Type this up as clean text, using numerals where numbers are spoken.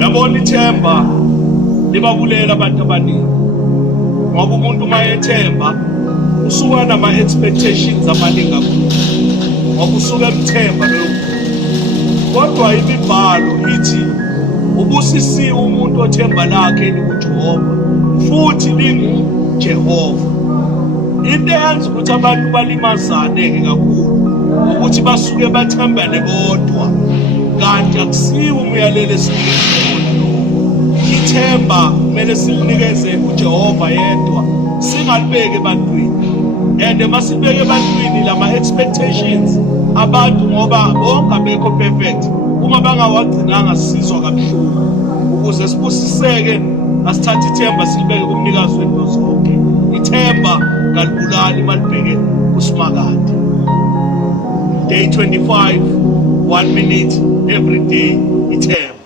Yabona ithemba libabulela abantu abaningi, ngoba umuntu uma ethemba usuka nama-expectations amaningi kakhulu, ngoba usuke emthemba loyo muntu. Kodwa imibhalo ithi ubusisiwe umuntu othemba lakhe likuJehova futhi linguJehova. Into eyenza ukuthi abantu balimazane-ke kakhulu ukuthi basuke bathembane bodwa, kanti akusiwo umyalelo esinikeza lo. Ithemba kumele silinikeze uJehova yedwa, singalibeki ebantwini. And masibeke ebantwini lama-expectations abantu, ngoba bonke abekho perfect, uma bangawagcinanga sisizwa kabuhlungu. Ukuze sibusiseke asithathe ithemba silibeke kumnikazi wento zonke. Ithemba kalibulali malibheke kusimakade. Day 25, 1 minute every day, ithemba.